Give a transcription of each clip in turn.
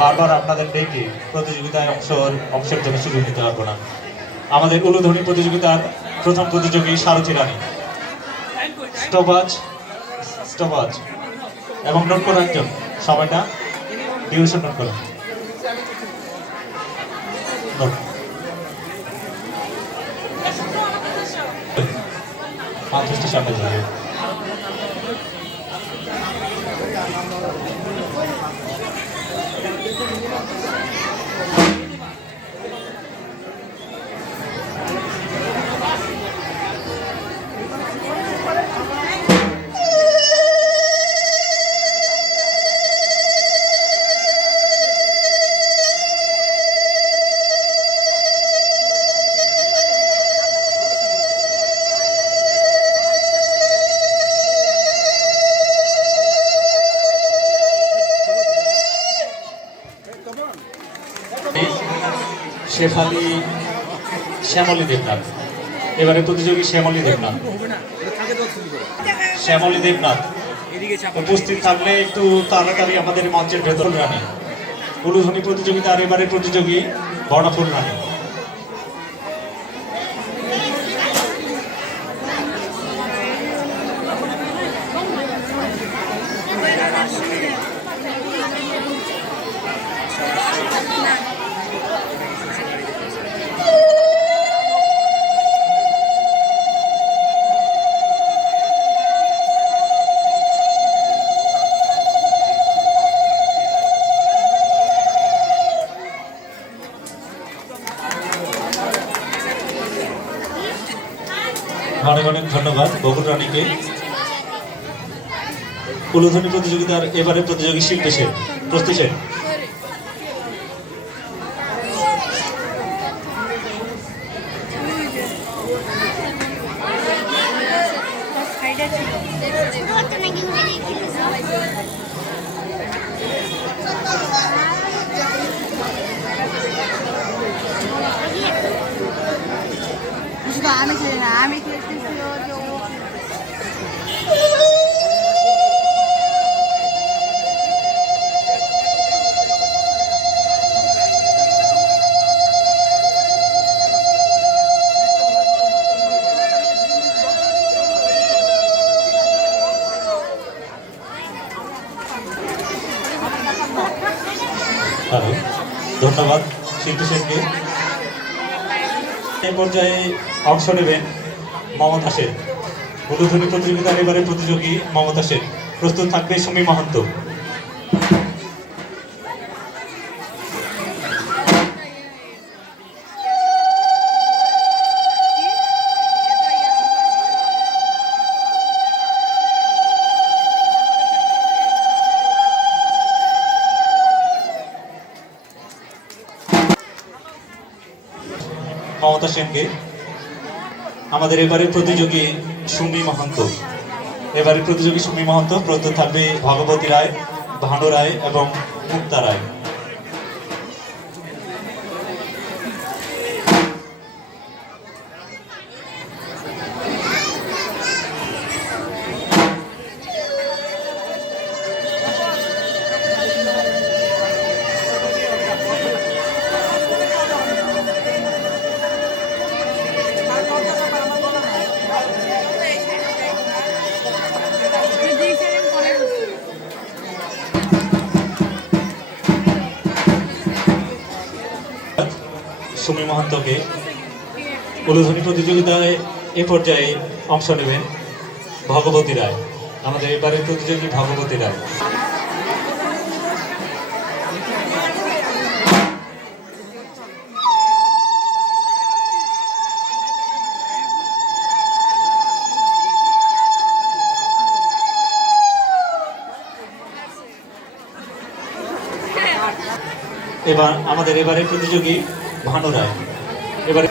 বারবার আপনাদের ডেকে প্রতিযোগিতায় অংশ অংশের জন্য সুযোগ নিতে পারব না। আমাদের উলুধ্বনি প্রতিযোগিতার প্রথম প্রতিযোগী সারথী রানী। স্টপাজ স্টপাজ এবং নোট করে একজন সময়টা ডিউরেশন নোট করুন নোট সামনে যাবে শেফালি শ্যামলী দেবনাথ। এবারে প্রতিযোগী শ্যামলী দেবনাথ। শ্যামলী দেবনাথ। উপস্থিত থাকলে একটু তাড়াতাড়ি আমাদের মঞ্চের ভেতর রানী। প্রতিযোগিতা আর এবারে প্রতিযোগী বর্ণফুল রানী। অনেক অনেক ধন্যবাদ বকুল রানীকে। উলুধ্বনি প্রতিযোগিতার এবারে প্রতিযোগী শিল্পী সেন। প্রস্তি আমি হ্যালো ধন্যবাদ, শিল্পী সেনকে এই পর্যায়ে অংশ নেবেন মমতা সেন। উলুধ্বনি প্রতিযোগিতার এবারে প্রতিযোগী মমতা সেন। প্রস্তুত থাকবে সুমি মহন্ত মমতা সেনকে। আমাদের এবারের প্রতিযোগী সুমি মহন্ত। এবারের প্রতিযোগী সুমি মহন্ত প্রদত্ত থাকবে ভগবতী রায়, ভানু রায় এবং মুক্তা রায়। সুমি মহন্তকে উলুধ্বনি প্রতিযোগিতায় এ পর্যায়ে অংশ নেবেন ভগবতী রায়। আমাদের এবারের প্রতিযোগী ভগবতী রায়। এবার আমাদের এবারের প্রতিযোগী ভানু রায় এবারে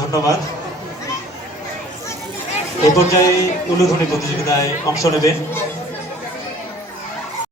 ধন্যবাদ। এই পর্যায়ে উলুধ্বনি প্রতিযোগিতায় অংশ নেবেন